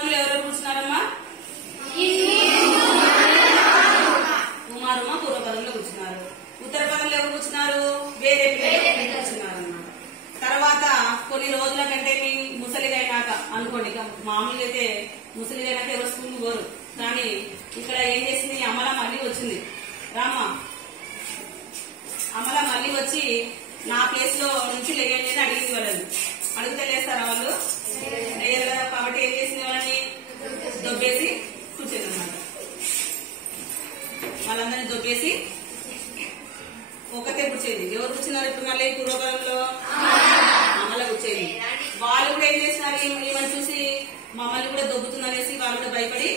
పదంలో ఎవరెవరు కూర్చున్నారమ్మా? ఉమారుమ పూర్వపదంలో కూర్చున్నారు. ఉత్తర పదంలో ఎవరు కూర్చున్నారు? వేరే పిల్లలు కూర్చున్నారు అన్నమాట. తర్వాత కొన్ని రోజుల కంటే మీ ముసలిగైనాక అనుకోండి, మామూలుగా అయితే ముసలిగైనాక ఎవరు స్కూల్ పోరు. కానీ ఇక్కడ ఏం చేసింది, అమల మళ్ళీ వచ్చింది. రామా అమల మళ్ళీ వచ్చి నా ప్లేస్ లో నుంచి లేయండి అని అడిగింది వాళ్ళని. అడిగితే లేస్తారా వాళ్ళు? లేయరు కదా. కాబట్టి ఏం చేసింది, వాళ్ళని దొబ్బేసి కూర్చోండి అన్నమాట. వాళ్ళందరినీ దొబ్బేసి ఒకతే కూర్చేది. ఎవరు కూర్చున్నారు ఇప్పుడు మళ్ళీ పూర్వపదంలో? అమల కూర్చేది. వాళ్ళు కూడా ఏం చేసినారు, ఏమని చూసి మమ్మల్ని కూడా దొబ్బుతుందనేసి వాళ్ళు కూడా భయపడి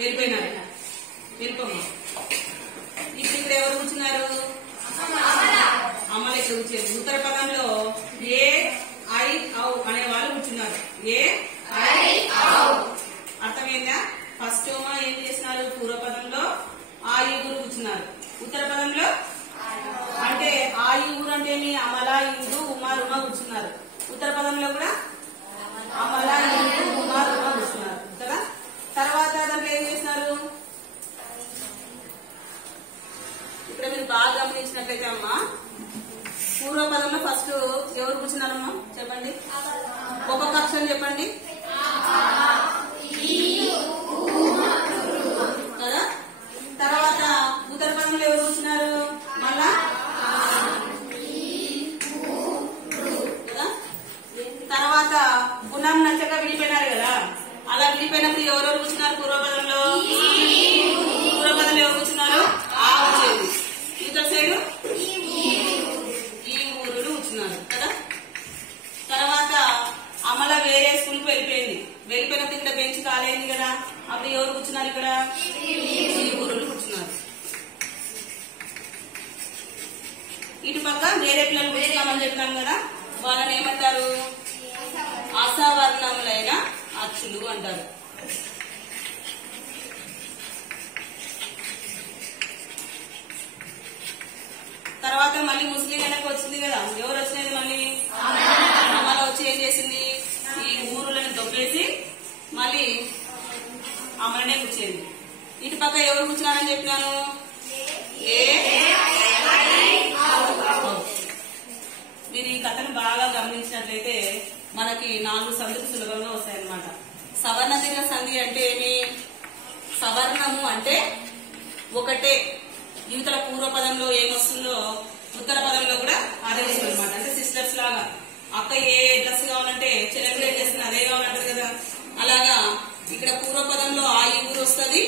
వెళ్ళిపోయినారు. వెళ్ళిపోమ్మా. ఇప్పుడు ఇక్కడ ఎవరు కూర్చున్నారు? అమల ఇక్కడ కూర్చేది. ఉత్తర పదంలో ఏ ఐ ఔ అనే వాళ్ళు కూర్చున్నారు. ఏ ఐ ఔ అర్థమైందా? ఫస్ట్ ఏం చేసినారు, పూర్వపదంలో ఆ ఊరు కూర్చున్నారు. ఉత్తర పదంలో అంటే ఆ ఊరు అంటే అమల ఇందు ఉమా రుమ కూర్చున్నారు. ఉత్తర పదంలో కూడా అమల ఇందు ఉమా రుమ కూర్చున్నారు కదా. తర్వాత దాంట్లో ఏం చేసినారు, ఇక్కడ మీరు బాగా గమనించినట్లయితే అమ్మా, పూర్వపదంలో ఫస్ట్ ఎవరు కూర్చున్నారమ్మా చెప్పండి, ఒక్కొక్క అక్షరం చెప్పండి కదా. తర్వాత ఉత్తర పదంలో ఎవరు కూర్చున్నారు, మళ్ళా కదా. తర్వాత గుణం నచ్చక విడిపోయినారు కదా. అలా విడిపోయినప్పుడు ఎవరెవరు కూర్చున్నారు పూర్వపదంలో? పూర్వపదంలో ఎవరు కూర్చున్నారు? ఆ వచ్చేది. ఇతర సైడు ఈ ఊరులు కూర్చున్నారు కదా. తర్వాత అమల వేరే స్కూల్ కు వెళ్ళిపోయింది. వెళ్ళిపోయినప్పుడు ఇక్కడ బెంచ్ కాలేంది కదా. అప్పుడు ఎవరు కూర్చున్నారు ఇక్కడ? ఈ ఊరులు కూర్చున్నారు. ఇటు పక్క వేరే పిల్లలు కూర్చున్నామని చెప్పినాం కదా. వాళ్ళని ఏమంటారు? అసవర్ణములైన అచ్చులు అంటారు. తర్వాత మళ్ళీ ముస్లిం వెనక్కి వచ్చింది కదా. ఎవరు వచ్చినది మళ్ళీ? అమల వచ్చి ఏం చేసింది, ఈ ఊరులను దొబ్బేసి మళ్ళీ అమలనే కూర్చేది. ఇటు పక్క ఎవరు కూర్చున్నారని చెప్పినాను? మీరు ఈ కథను బాగా గమనించినట్లయితే మనకి 4 సంధులు సులభంగా వస్తాయన్నమాట. సవర్ణ దీర్ఘ సంధి అంటే ఏమి? సవర్ణము అంటే ఒకటే, యువతల పూర్వపదంలో ఏమొస్తుందో ఉత్తర పదంలో కూడా అదే వస్తుంది అనమాట. అంటే సిస్టర్స్ లాగా అక్క ఏ డ్రెస్ కావాలంటే చెల్లెలు ఏం చేస్తుంది అదే కావాలంటది కదా. అలాగా ఇక్కడ పూర్వపదంలో ఆ ఈ ఊరు వస్తుంది,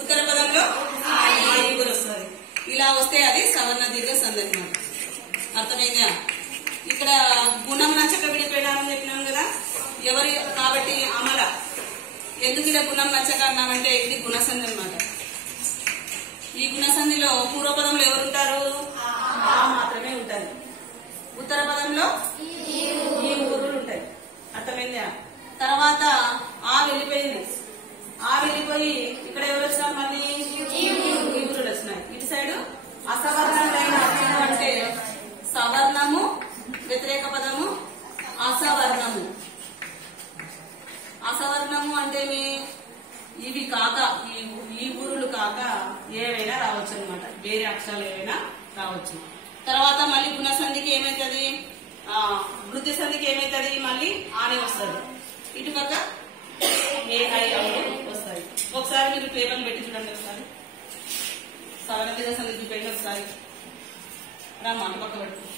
ఉత్తర పదంలో ఆ ఈ ఊరు వస్తుంది. ఇలా వస్తే అది సవర్ణ దీర్ఘ సంధి అన్నమాట. అర్థమైందా? ఇక్కడ గుణం నచ్చక విడిపోయినామని చెప్పినాం కదా. ఎవరి కాబట్టి అమల. ఎందుకు ఇలా గుణం నచ్చక అన్నామంటే ఇది గుణసంధి అన్నమాట. ఈ గుణసంధిలో పూర్వపదంలో ఎవరుంటారు? ఆ మాత్రమే ఉంటారు. ఉత్తర పదంలో ఈ ఊరులు ఉంటాయి. అర్థమైందా? తర్వాత ఆ వెళ్ళిపోయింది. ఆ వెళ్ళిపోయి ఇక్కడ ఎవరు వచ్చినారు మళ్ళీ? ఈ ఊరులు వచ్చినాయి. ఇటు సైడ్ అసవర్ణములైన అచ్చులు అంటే సవర్ణము వ్యతిరేక పదము అసవర్ణము. అసవర్ణము అంటే ఇవి కాక ఈ ఊరులు కాక ఏవైనా రావచ్చు అనమాట. వేరే అక్షరాలు ఏవైనా రావచ్చు. తర్వాత మళ్ళీ గుణసంధికి ఏమైతుంది, వృద్ధి సంధికి ఏమైతుంది, మళ్ళీ ఆనే వస్తుంది. ఇటుపక్క ఏఐ వస్తుంది. ఒకసారి మీరు పేపర్లు పెట్టి చూడండి. ఒకసారి సవర్ణ దీర్ఘ సంధికి పెట్టి ఒకసారి రామ్మా అటు పక్క పెడుతుంది.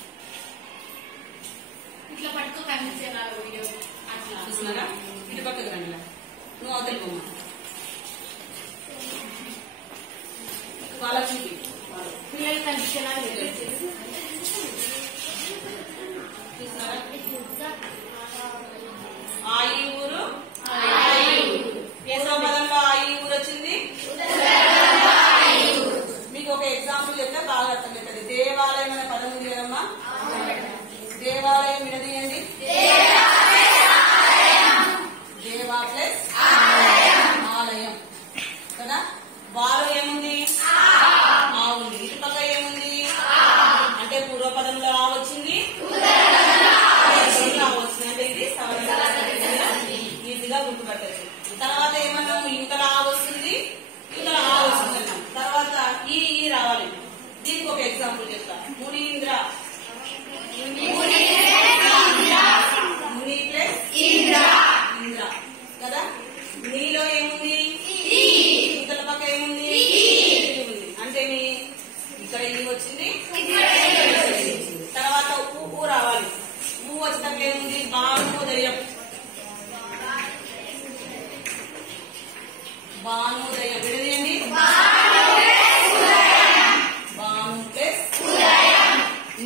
ఇట్లా పట్టుకో కనిపించేలాగా వీడియో అట్లా చూస్తున్నారా? ఇటు పక్కకు రండి. నువ్వు అవతలి బొమ్మ వాళ్ళకి చూపి, పిల్లలు కనిపించేలాగా చూస్తున్నారా? ఆ ఈ ఊరు పూర్వపదంలో ఆ ఈ ఊరు వచ్చింది. మీకు ఒక ఎగ్జాంపుల్ చెప్తే బాగా అర్థమవుతుంది. దేవాలయం అనే పదం ఉంది కదమ్మా. దేవాలయం విడదీయండి. దేవా ప్లస్ కదా. నీలో ఏముంది? ఇతల పక్క ఏముంది? ఉంది. అంటే ఇక్కడ ఈ వచ్చింది, తర్వాత ఊ రావాలి. ఊ వచ్చేటప్పుడు ఏముంది? భానుదయం. భానుదయం విడదీయండి. భాను ప్లస్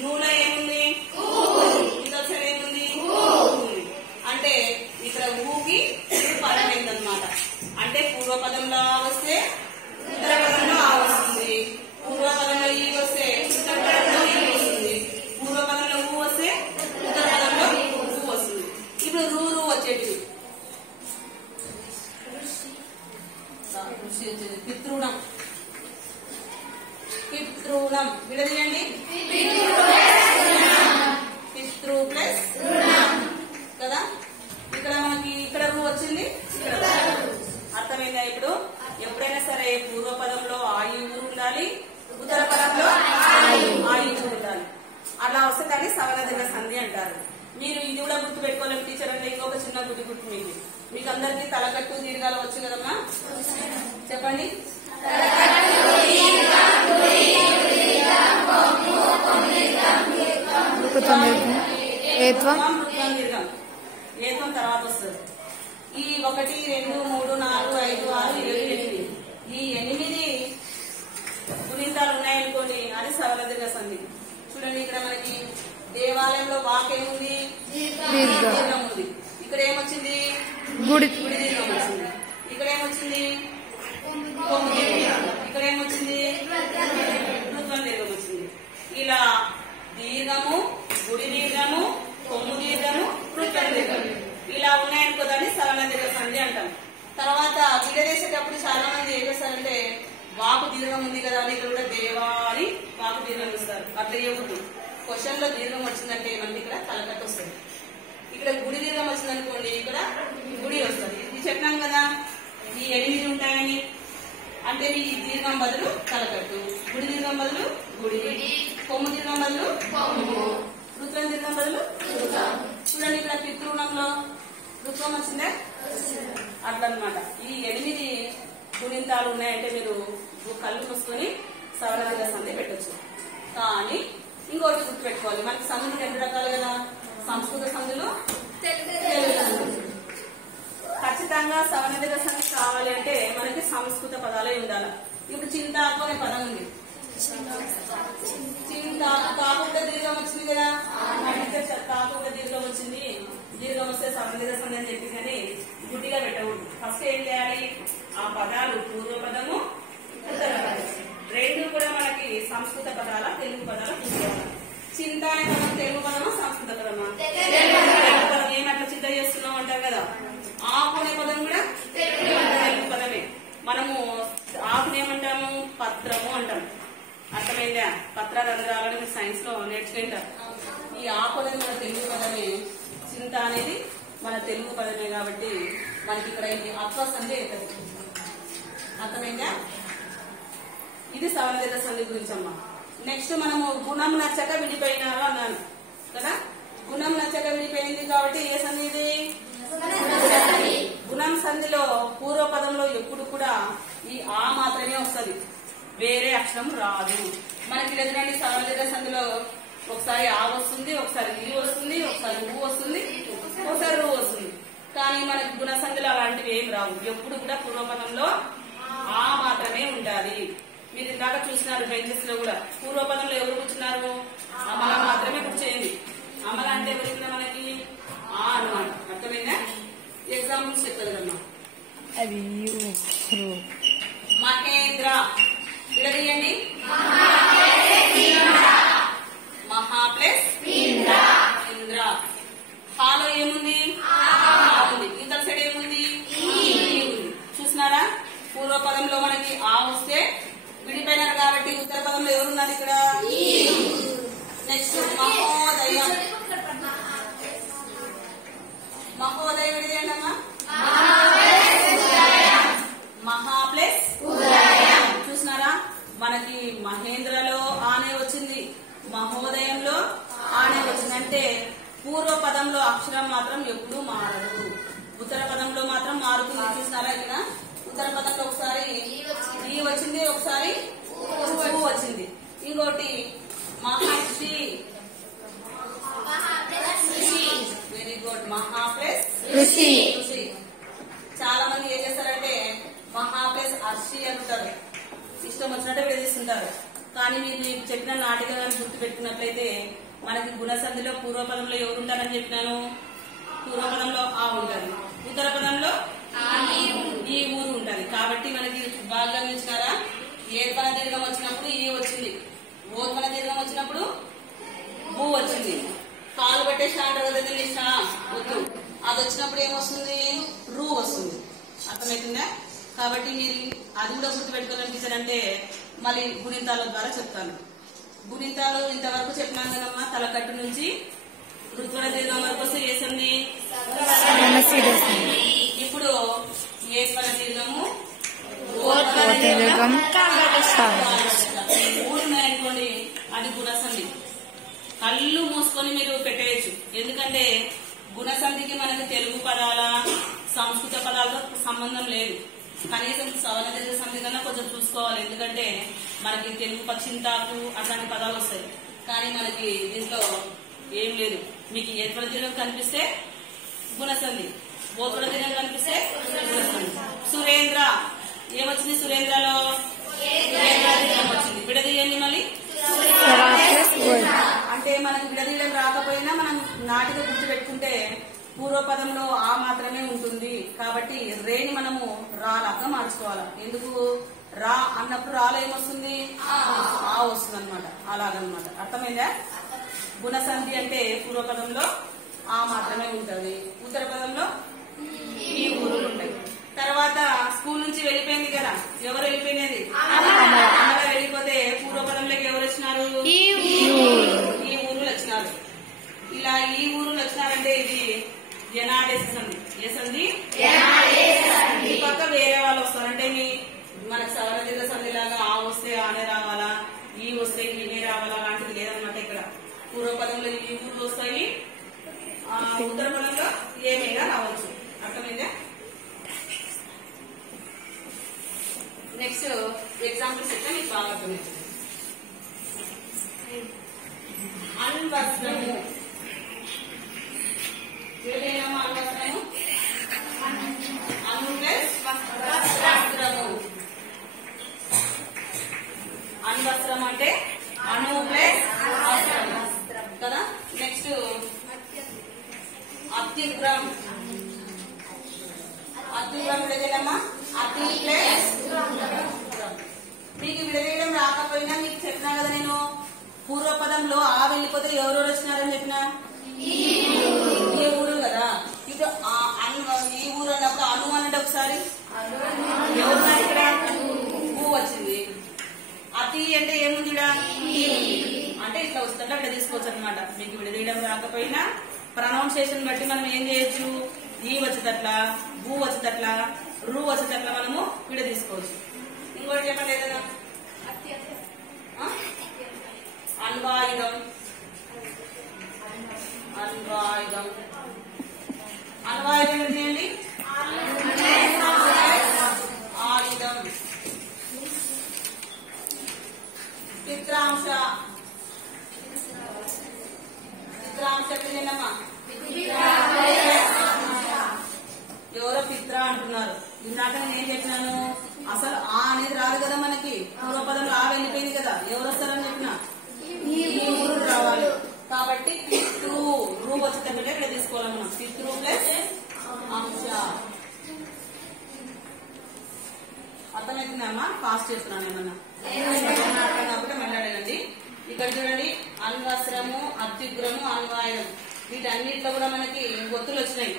నూలో ఏముంది? ఇంకొక సైడ్ ఏముంది? ఉంది. అంటే ఇక్కడ ఊకి పదం అయిందనమాట. అంటే పూర్వపదంలో వస్తే ఉత్తర పదంలో ఆ వస్తుంది, పూర్వపదంలో ఈ వస్తే ఉత్తర పదంలో ఈ వస్తుంది, పూర్వపదంలో ఊ వస్తే ఉత్తర పదంలో ఊ వస్తుంది. ఇప్పుడు రూ వచ్చేటివి పితృణం. పితృణం విడదీయండి. పితృ ప్లస్ కదా. ఇక్కడ మనకి ఇక్కడ రూ వచ్చింది, ఇక్కడ అర్థమైందా? ఇప్పుడు ఎప్పుడైనా సరే పూర్వపదంలో ఆయు ఉండాలి, ఉత్తర పదంలో ఆయు ఉండాలి. అలా వస్తే దాన్ని సవనదిన సంధి అంటారు. మీరు ఇది కూడా గుర్తు పెట్టుకోవాలి టీచర్ అంటే. ఇంకొక చిన్న గుర్తు మీకు అందరికీ తలకట్టు దీర్ఘాలు వచ్చు కదమ్మా, చెప్పండి. ఏత్వం తర్వాత వస్తుంది. ఈ 1, 2, 3, 4, 5, 6, 7, 8 ఈ 8 గుణింతాలు ఉన్నాయనుకోండి, అది సవనదిన సంధి. చూడండి ఇక్కడ మనకి దేవాలయంలో వాకేముంది? దీర్ఘం ఉంది. ఇక్కడ ఏమొచ్చింది? గుడి దీర్ఘం వచ్చింది. ఇక్కడ ఏమొచ్చింది? ఇక్కడ ఏమొచ్చింది? ఋత్వం దీర్ఘం వచ్చింది. ఇలా దీర్ఘము, గుడి దీర్ఘము, కొమ్ము దీర్ఘము, ఋత్వం దీర్ఘం ఇలా ఉన్నాయనుకో దాన్ని సవనదిన సంధి అంటాం. తర్వాత విడదీసేటప్పుడు చాలా మంది ఏం చేస్తారంటే వాకు దీర్ఘం ఉంది కదా అని ఇక్కడ కూడా దేవా అని వాకు దీర్ఘం ఇస్తారు. అట్లా ఇవ్వకూడదు. క్వశ్చన్ లో దీర్ఘం వచ్చిందంటే మనకి ఇక్కడ తలకట్టు వస్తుంది. ఇక్కడ గుడి దీర్ఘం వచ్చిందనుకోండి, ఇక్కడ గుడి వస్తుంది. ఇది చెప్పినాం కదా ఈ 8 ఉంటాయని. అంటే ఈ దీర్ఘం బదులు తలకట్టు, గుడి దీర్ఘం బదులు గుడి, కొమ్ము దీర్ఘం బదులు కొమ్ము, ఋత్వం దీర్ఘం బదులు ఋత్వం. చూడండి ఇక్కడ పితృణంలో ఋత్వం వచ్చిందే అట్లా అనమాట. ఈ 8 గుణింతాలు ఉన్నాయంటే మీరు కళ్ళు మూసుకొని సవనదిన సంధి పెట్టచ్చు. కానీ ఇంకోటి గుర్తు పెట్టుకోవాలి, మనకి సంధులు 2 రకాలు కదా, సంస్కృత సంధులు, తెలుగు సంధులు. ఖచ్చితంగా సవనదిన సంధి కావాలి అంటే మనకి సంస్కృత పదాలే ఉండాలి. ఇప్పుడు చింతాకు అనే పదం ఉంది. చింతాకు కాకుండా దీర్ఘం వచ్చింది కదా, కాకుండా దీర్ఘం వచ్చింది. దీర్ఘం వస్తే సవనదిన సంధి అని చెప్పి కానీ గుడ్డిగా పెట్టకూడదు. ఫస్ట్ ఏం చేయాలి? ఆ పదాలు పూర్వపదము, ఉత్తర పదం రెండు కూడా మనకి సంస్కృత పదాల, తెలుగు పదాల చూసుకోవాలి. చింత అనే పదం తెలుగు పదమా సంస్కృత పదమా? తెలుగు పదం. ఏమట్లా చింత చేస్తున్నాం అంటారు కదా. ఆకు అనే పదం కూడా తెలుగు పదమే. మనము ఆకునేమంటాము? పత్రము అంటాం. అర్థమైందా? పత్రరంధ్రాలని మీరు సైన్స్ లో నేర్చుకుంటారు. ఈ ఆకు అనేది మన తెలుగు పదమే, చింత అనేది మన తెలుగు పదమే. కాబట్టి మనకి ఇక్కడ ఇది అత్వ సంధి అవుతుంది. అర్థమైందా? ఇది సవనదిన సంధి గురించి అమ్మా. నెక్స్ట్ మనము గుణం నచ్చక విడిపోయినారు అన్నాను కదా. గుణం నచ్చక విడిపోయింది కాబట్టి ఏ సంధి ఇది? గుణం సంధిలో పూర్వపదంలో ఎప్పుడు కూడా ఈ ఆ మాత్రమే వస్తుంది, వేరే అక్షరం రాదు. మనకి ఎదురండి సవనదిన సంధిలో ఒకసారి ఆ వస్తుంది, ఒకసారి ఈ వస్తుంది, ఒకసారి ఊ వస్తుంది, ఒకసారి రూ వస్తుంది. కానీ మనకి గుణ సంధిలో అలాంటివి ఏం రావు. ఎప్పుడు కూడా పూర్వపదంలో ఆ మాత్రమే ఉండాలి. మీరు ఇందాక చూసినారు బెంచెస్ లో కూడా పూర్వపదంలో ఎవరు కూర్చున్నారు? అమల మాత్రమే కూర్చేయండి. అమల అంటే ఎవరికి మనకి ఆ అన్నమాట. అర్థమైందా? ఎగ్జాంపుల్స్ చెప్తారమ్మా. మహేంద్ర విడదీయండి. మహా ప్లస్ ఇంద్ర. హాలో ఏముంది? ఉంది. ఇతర సైడ్ ఏముంది? చూసినారా? పూర్వపదంలో మనకి ఆ వస్తే విడిపోయినారు కాబట్టి ఉత్తర పదంలో ఎవరున్నారు ఇక్కడ? నెక్స్ట్ మహోదయం. మహోదయం విడియండి అమ్మా. మహా ప్లస్ చూసినారా? మనకి మహేంద్రలో ఆనే వచ్చింది, మహోదయంలో ఆనే వచ్చింది. అంటే పూర్వ పదంలో అక్షరం మాత్రం ఎప్పుడూ మారదు, ఉత్తర పదంలో మాత్రం మారుతుంది. గమనిస్తున్నారా ఇక్కడ ఉత్తర పదంలో ఒకసారి ఈ వచ్చింది, ఒకసారి ఊ వచ్చింది. ఇంకోటి మహర్షి, వెరీ గుడ్. మహా ప్లస్ ఋషి. చాలా మంది ఏం చేస్తారంటే మహా ప్లస్ హర్షి అంటారు, ఇష్టం వచ్చినట్టు విడదీస్తుంటారు. కానీ మీరు మీకు చెప్పిన నాటికలను గుర్తు పెట్టుకున్నట్లయితే మనకి గుణసంధిలో పూర్వపదంలో ఎవరు ఉంటారని చెప్పినాను? పూర్వపదంలో ఆ ఉంటుంది, ఉత్తర పదంలో ఈ ఊరు ఉంటుంది. కాబట్టి మనకి బాగా గమనించినారా? ఏర్పన దీర్ఘం వచ్చినప్పుడు ఈ వచ్చింది, ఓత్పన దీర్ఘం వచ్చినప్పుడు భూ వచ్చింది. కాలు పట్టే షా అంటారు కదా, షా వద్దు, అది వచ్చినప్పుడు ఏమొస్తుంది? రూ వస్తుంది. అర్థమవుతుందా? కాబట్టి మీరు అది కూడా గుర్తుపెట్టుకోవాలనిపించారంటే మళ్ళీ గుణింతాల ద్వారా చెప్తాను. గుణింతాలు ఇంతవరకు చెప్పినాను కదమ్మా, తలకట్టు నుంచి ఋత్వర దీర్ఘం వరకు వస్తే వేసింది. ఇప్పుడు ఏ పద దీర్ఘము ఊరున్నాయనుకోండి, అది గుణసంధి. కళ్ళు మూసుకొని మీరు పెట్టేయచ్చు. ఎందుకంటే గుణసంధికి మనకి తెలుగు పదాల సంస్కృత పదాలతో సంబంధం లేదు. కనీసం సవర్ణ దీర్ఘ సంధి కన్నా కొంచెం చూసుకోవాలి. ఎందుకంటే మనకి తెలుగు పక్షింతాకు అట్లాంటి పదాలు వస్తాయి, కానీ మనకి దీంట్లో ఏం లేదు. మీకు ఏర్పడ దీర్ఘం కనిపిస్తే గుణసంధి, ఓత్పడ దీర్ఘం కనిపిస్తే గుణసంధి. సురేంద్ర ఏమొచ్చింది? సురేంద్రలో వచ్చింది. విడదీయండి మళ్ళీ. అంటే మనకు విడదీయడం రాకపోయినా మనం నాటిక గుర్తు పెట్టుకుంటే పూర్వపదంలో ఆ మాత్రమే ఉంటుంది. కాబట్టి రేని మనము రా లాగా మార్చుకోవాలి. ఎందుకు? రా అన్నప్పుడు రాలో ఏమొస్తుంది? ఆ వస్తుంది అనమాట. అలాగనమాట. అర్థమైందా? గుణసంధి అంటే పూర్వపదంలో ఆ మాత్రమే ఉంటుంది, ఉత్తర పదంలో ఈ ఊరులు ఉంటాయి. తర్వాత స్కూల్ నుంచి వెళ్ళిపోయింది కదా, ఎవరు వెళ్ళిపోయినది? అలా వెళ్ళిపోతే పూర్వపదంలోకి ఎవరు వచ్చినారు? ఈ ఊరులు వచ్చినారు. ఇలా ఈ ఊరులు వచ్చినారంటే ఇది జనాదేశ సంధి. ఏ సంధి? ఈ పక్క వేరే వాళ్ళు వస్తారు. అంటే మనకు సవర్ణ దీర్ఘ సంధి లాగా ఆ వస్తే ఆనే రావాలా, ఈ వస్తే ఈనే రావాలా అలాంటిది లేదనమాట. ఇక్కడ పూర్వపదంలో ఈ ఊర్లు వస్తాయి, ఉత్తర పదంలో ఏమైనా రావచ్చు. అర్థమైందా? నెక్స్ట్ ఎగ్జాంపుల్స్ అయితే మీకు బాగా అర్థమవుతుంది. అన్వస్త్రము ఏదైనా అన్వస్త్రము, అను ప్లస్ వస్త్రము. అన్వస్త్రం అంటే అను ప్లస్ వస్త్రము కదా. నెక్స్ట్ అత్యుగ్రం. అత్యుగ్రం విడదీయడమ్మా, అతి ప్లస్. మీకు విడదీయడం రాకపోయినా మీకు చెప్పినా కదా నేను, పూర్వపదంలో ఆ వెళ్ళిపోతే ఎవరెవరు వచ్చినారని చెప్పినా? ఈ ఊరు కదా. ఇది ఈ ఊరు అన్నప్పుడు అను అనంటే ఒకసారి ఎవరున్నారు ఇక్కడ? ఊ వచ్చింది. అతి అంటే ఏముంది? అంటే ఇట్లా వస్తుంటే అక్కడ తీసుకోవచ్చు అనమాట. మీకు విడదీయడం రాకపోయినా ప్రొనౌన్సియేషన్ బట్టి మనం ఏం చేయొచ్చు? ఈ వచ్చేటట్లా, భూ వచ్చేటట్లా, రూ వచ్చేటట్లా మనము విడ తీసుకోవచ్చు. ఇంకోటి చెప్పండి ఏదైనా. అన్వాయుధం. అన్వాయుధం అన్వాయుధం ఏంటి? ఆయుధం. పిత్రాంశ. పిత్రాంశ ఏంటమ్మా? ఎవరో పిత్ర అంటున్నారు. ఇందాక నేను ఏం చెప్పినాను? అసలు ఆ అనేది రాదు కదా మనకి, పూర్వపదంలో ఆ వెళ్ళిపోయింది కదా. ఎవరు వస్తారని చెప్పిన? ఈ ఊరు రావాలి. కాబట్టి పితృ రూ వచ్చేటప్పుడే ఇక్కడ తీసుకోవాలి మనం. పితృ ప్లస్ అంశ. అర్థమవుతుందమ్మా? ఫాస్ట్ చేస్తున్నాను ఏమన్నా అర్థం కాకపోతే మాట్లాడేదండి. ఇక్కడ చూడండి, అన్వస్త్రము, అత్యుగ్రము, అన్వాయుధం, వీటన్నిటిలో కూడా మనకి గొత్తులు వచ్చినాయి.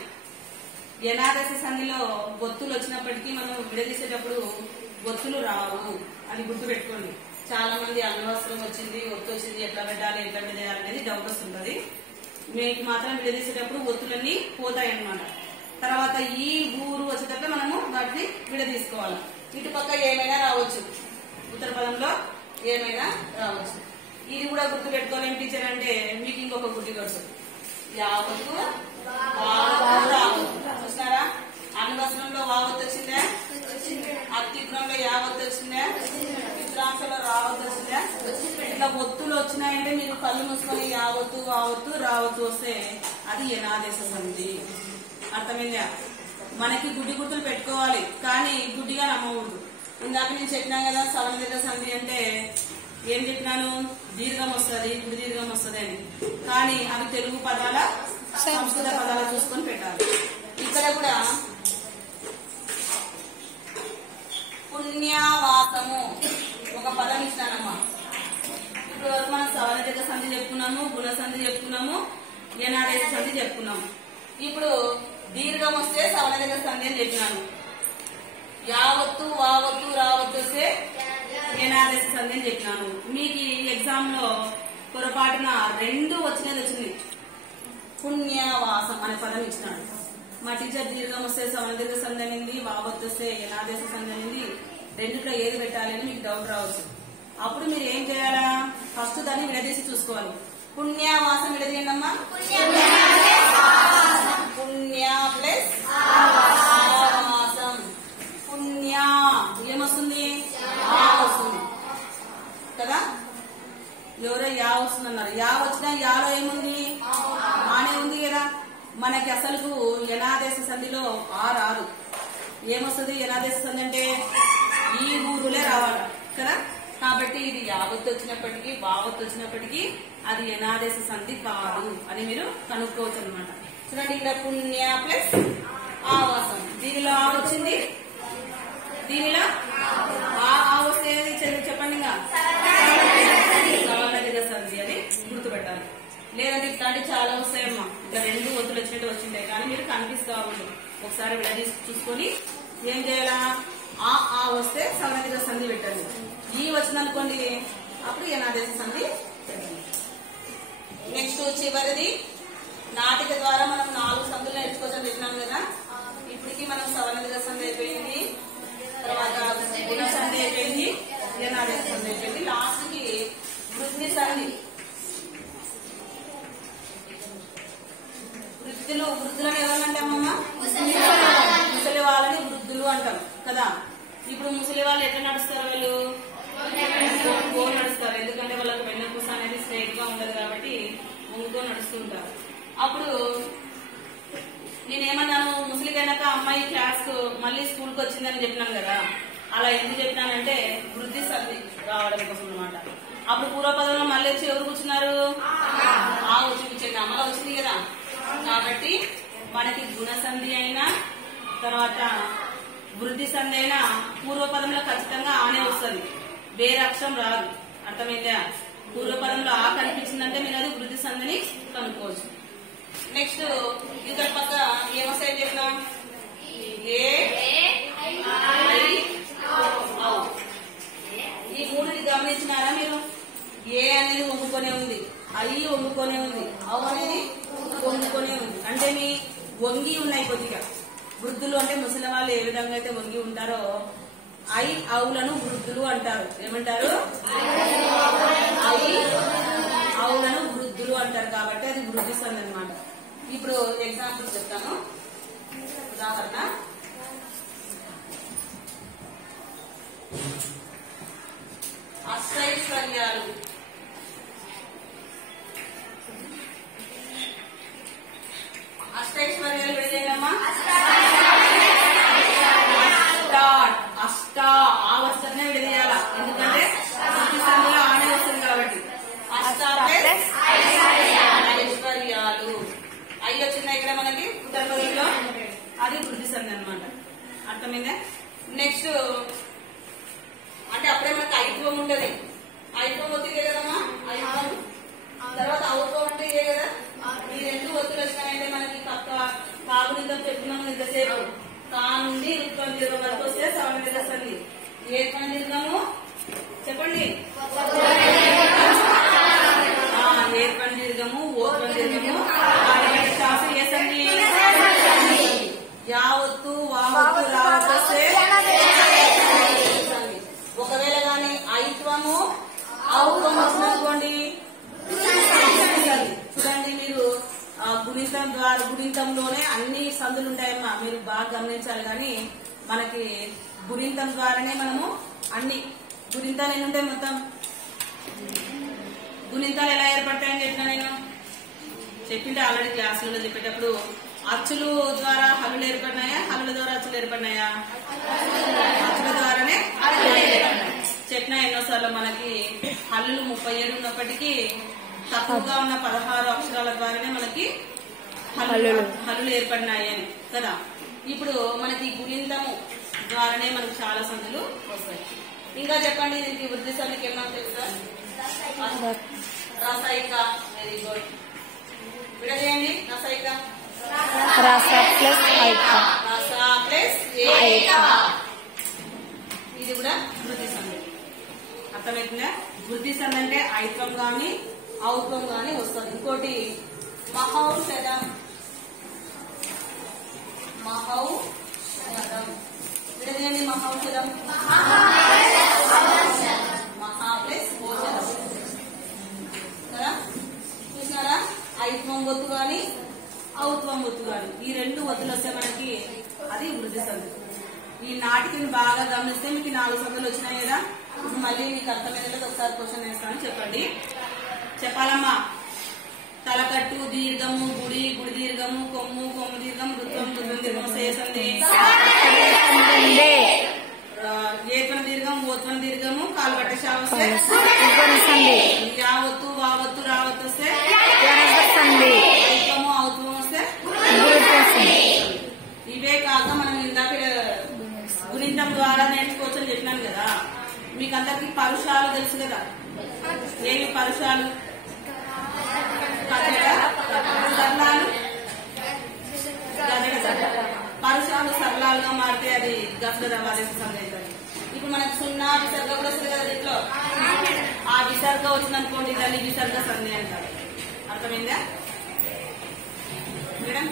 యనాదశ సంధిలో గొత్తులు వచ్చినప్పటికీ మనం విడదీసేటప్పుడు గొత్తులు రావు, అది గుర్తు పెట్టుకోండి. చాలా మంది అన్వస్త్రం వచ్చింది, ఒత్తు వచ్చింది, ఎట్లా పెట్టాలి, ఎట్లా విడదీయాలి అనేది డౌట్ వస్తుంటది. మీకు మాత్రం విడదీసేటప్పుడు ఒత్తులన్నీ పోతాయి అన్నమాట. తర్వాత ఈ ఊరు వచ్చేటప్పుడు మనము వాటిని విడదీసుకోవాలి. ఇటుపక్క ఏమైనా రావచ్చు, ఉత్తర పదంలో ఏమైనా రావచ్చు. ఇది కూడా గుర్తు పెట్టుకోవాలి టీచర్ అంటే మీకు ఇంకొక గుర్తు వస్తుంది. యావత్తు చూసినారా? అనువసనంలో వావత్తు వచ్చిందా? అత్యుగ్రంలో యావత్తు వచ్చిందా? చిత్రాంశంలో రావత్తు వచ్చిందా? ఇట్లా ఒత్తులు వచ్చినాయంటే మీరు కళ్ళు మూసుకొని యావత్తు వావత్తు రావత్తు వస్తే అది యనాదేశ సంధి. అర్థమైందా? మనకి గుడ్డి గుర్తులు పెట్టుకోవాలి, కానీ గుడ్డిగా నమ్మకూడదు. ఇందాక నేను చెప్పినా కదా సవర్ణదీర్ఘ సంధి అంటే ఏం చెప్పినాను? దీర్ఘం వస్తుంది, గుడి దీర్ఘం వస్తుంది అని. కానీ అవి తెలుగు పదాల సంస్కృత పదాలు చూసుకొని పెట్టాలి. ఇక్కడ కూడా పుణ్యవాసము ఒక పదం ఇస్తానమ్మా. ఇప్పుడు వరకు మనం సవర్ణదీర్ఘ సంధి చెప్పుకున్నాము, గుణ సంధి చెప్పుకున్నాము, యనాదేశ సంధి చెప్పుకున్నాము. ఇప్పుడు దీర్ఘం వస్తే సవర్ణదీర్ఘ సంధి అని చెప్పినాను. యావత్తు వావత్తు రావత్తు వస్తే యనాదేశ సంధి అని చెప్పినాను. మీకు ఈ ఎగ్జామ్ లో పొరపాటున 2 వచ్చింది. పుణ్యవాసం అనే పదం ఇచ్చినాడు. మా టీచర్ దీర్ఘం వస్తే సవర్ణదీర్ఘ సంధి అనింది, వావత్తు వస్తే యనాదేశ సంధి అనింది. రెండిట్లో ఏది పెట్టాలి అని మీకు డౌట్ రావచ్చు. అప్పుడు మీరు ఏం చేయాలా? ఫస్ట్ దాన్ని విడదీసి చూసుకోవాలి. పుణ్యవాసం విడదీయండి అమ్మా. పుణ్య ప్లస్ ఆవాసం. పుణ్య ఏమొస్తుంది? యా వస్తుంది కదా. ఎవరో యా వస్తుందన్నారు. యా వచ్చినా యాలో ఏముంది? ఆనే ఉంది కదా. మనకి అసలు యనాదేశ సంధిలో ఆ రాదు. ఏమొస్తుంది యనాదేశ సంధి అంటే? ఈ ఊరులే రావాలి కదా. కాబట్టి ఇది యావత్తు వచ్చినప్పటికీ వావత్తు వచ్చినప్పటికీ అది యనాదేశ సంధి కాదు అని మీరు కనుక్కోవచ్చు అనమాట. చూడండి, ఇక్కడ పుణ్య ప్లస్ ఆవాసం. దీనిలో ఆ వచ్చింది, దీనిలో ఆ వస్తే చెప్పండి. సవర్ణదీర్ఘ సంధి అని గుర్తుపెట్టాలి. లేదంటే ఇట్లాంటి చాలా వస్తాయమ్మా. ఇట్లా 2 ఒత్తులు వచ్చినట్టు వచ్చింటాయి, కానీ మీరు కన్ఫ్యూజ్ కావాలి. ఒకసారి విడదీసి చూసుకొని ఏం చేయాలా? ఆ వస్తే సవర్ణదీర్ఘ సంధి పెట్టండి. ఈ వచ్చిందనుకోండి అప్పుడు యనాదేశ సంధి పెట్టండి. నెక్స్ట్ చివరిది నాటిక ద్వారా మనం 4 సంధులు నేర్చుకోవచ్చని చెప్పినాం కదా. ఇప్పటికి మనం సవర్ణదీర్ఘ సంధి అయిపోయింది, తర్వాత గుణ సంధి అయిపోయింది, యనాదేశ సంధి అయిపోయింది. లాస్ట్ కి వృద్ధి సంధి. వృద్ధులను ఎవరంటామమ్మా? ముసలి వాళ్ళని వృద్ధులు అంటాం కదా. ఇప్పుడు ముసలి వాళ్ళు ఎట్లా నడుస్తారు? వీళ్ళు వంగుకొని నడుస్తారు. ఎందుకంటే వాళ్ళకి వెన్నపూస అనేది స్ట్రైట్ గా ఉండదు కాబట్టి వంగుతో నడుస్తుంటారు. అప్పుడు నేనేమన్నాను? ముసలికైనాక అమ్మాయి క్లాస్ మళ్ళీ స్కూల్ కి వచ్చిందని చెప్పినాను కదా. అలా ఎందుకు చెప్పినానంటే వృద్ధి సంధి రావడం కోసం అనమాట. అప్పుడు పూర్వపదంలో మళ్ళీ వచ్చి ఎవరు కూర్చున్నారు? ఆ చూపించండి, అమ్మలో వచ్చింది కదా. కాబట్టి మనకి గుణ సంధి అయినా తర్వాత వృద్ధి సంధి అయినా పూర్వపదంలో ఖచ్చితంగా ఆనే వస్తుంది, వేరే అక్షరం రాదు. అర్థమైందా? పూర్వపదంలో ఆ కనిపించిందంటే మీరు అది వృద్ధి సంధిని కనుక్కోవచ్చు. నెక్స్ట్ ఇక్కడ పక్క ఏమొస్తాయని చెప్పినాం? ఏ ఈ 3ని గమనించినారా మీరు? ఏ అనేది వంగుకొనే ఉంది, ఐ వంగుకొనే ఉంది, అవు అనేది వంగుకొనే ఉంది. అంటే మీ వంగి ఉన్నాయి కొద్దిగా. వృద్ధులు అంటే ముసలి వాళ్ళు ఏ విధంగా అయితే వంగి ఉంటారో ఐ అవులను వృద్ధులు అంటారు. ఏమంటారు? ఐ అవులను వృద్ధులు అంటారు. కాబట్టి అది వృద్ధి సంధి అనమాట. ఇప్పుడు ఎగ్జాంపుల్ చెప్తాను. ఉదాహరణ, అష్టైశ్వర్యాలు. అష్టైశ్వర్యాలు విడదేనమ్మా. అష్ట ఆ వస్తనే విడదీయాల, ఎందుకంటే వృద్ధి సంధిలో ఆనే వస్తుంది కాబట్టి. అష్ట ఐశ్వర్యాలు. అయ్యి వచ్చిందా ఇక్కడ మనకి ఉత్తరపదంలో? అది వృద్ధి సంధి అనమాట. అర్థమైందా? నెక్స్ట్ అంటే అప్పుడే మనకి ఐత్వం ఉంటది. ఐత్వం వచ్చిందే కదమ్మా. ఐత్వం తర్వాత ఔత్వం అంటే ఇదే కదా. ఈ 2 ఒత్తులు వచ్చినాయంటే మనకి కాగునింతం చెప్పుకున్నాము ఇంతసేపు. కా నుండి రుత్వం దీర్ఘం వరకు వస్తే సవర్ణదీర్ఘ సంధి. ఏ దీర్ఘము చెప్పండి? ఏర్పడి దీర్ఘము, ఓత్వం దీర్ఘము. శాస్త్రం ఏ సంధి? యావత్తు వావత్తు రావత్తు వస్తే ఒకవేళ గాని ఐత్వము ఔత్వం వచ్చిందనుకోండి చూడండి, మీరు గుణితం ద్వారా గుణితంలోనే అన్ని సందులు సందులు ఉంటాయమ్మా, మీరు బాగా గమనించాలి. కానీ మనకి గురింతం ద్వారానే మనము అన్ని గురింతాలు ఎన్ని ఉంటాయి మొత్తం, గుణింతాలు ఎలా ఏర్పడతాయని చెప్పినా నేను చెప్పింటే ఆల్రెడీ క్లాసులలో చెప్పేటప్పుడు. అచ్చులు ద్వారా హల్లులు ఏర్పడినాయా, హల్లుల ద్వారా అచ్చులు ఏర్పడినాయా? అచ్చుల ద్వారానే చెప్పిన ఎన్నోసార్లు. మనకి హల్లులు 37 ఉన్నప్పటికీ తక్కువగా ఉన్న 16 అక్షరాల ద్వారానే మనకి హల్లులు ఏర్పడినాయి అని కదా. ఇప్పుడు మనకి గుణింతము ద్వారానే మనకు చాలా సందులు వస్తాయి. ఇంకా చెప్పండి, దీనికి వృద్ధి సంధికి ఏమన్నా తెలుసా? రసాయిక. Very good. విడదీయండి. రసాయిక రస ప్లస్ ఐక. రస ప్లస్ ఏక. ఇది కూడా వృద్ధి సంధి. అర్థమవుతుందా? వృద్ధి సంధి అంటే ఐత్వం గాని ఔత్వం గాని వస్తుంది. ఇంకోటి మహౌషధం. మహౌషధం విడదీయండి. మహౌషధం మహా ప్లస్ ఔషధం కదా. చూసినారా? ఐత్వం ఒత్తు గాని ఔత్వం ఒత్తు గాని ఈ రెండు ఒత్తులు వస్తే మనకి అది వృద్ధి సంధి. ఈ నాటికని బాగా గమనిస్తే మీకు 4 సందులు వచ్చినాయి కదా. మళ్ళీ మీకు అర్థమైనది ఒకసారి క్వశ్చన్ వేస్తాను, చెప్పండి. చెప్పాలమ్మా. తలకట్టు దీర్ఘము, గుడి గుడి దీర్ఘము, కొమ్ము కొమ్ము దీర్ఘం, ఋత్వం ఋత్వం దీర్ఘం వస్తే ఏ సంధి? ఏత్వం దీర్ఘం, ఓత్వం దీర్ఘము, కాలు పట్టేషా వస్తే యావత్తు, వావత్తు, రావత్తు వస్తే ఐత్వము, ఔత్వం వస్తే. ఇవే కాక మనం ఇందాక గుణితం ద్వారా నేర్చుకోవచ్చు అని చెప్పినాను కదా. మీకు అందరికి పరుషాలు తెలుసు కదా. ఏవి పరుషాలు? సరళాలు, పరుషాలు సరళాలుగా మారితే అది గసగద సంధి అవుతుంది. ఇప్పుడు మనకు 0 విసర్గ కూడా వస్తుంది కదా దీంట్లో. ఆ విసర్గ వచ్చిందనుకోండి దాన్ని విసర్గ సంధి అంటారు. అర్థమైందా మేడం?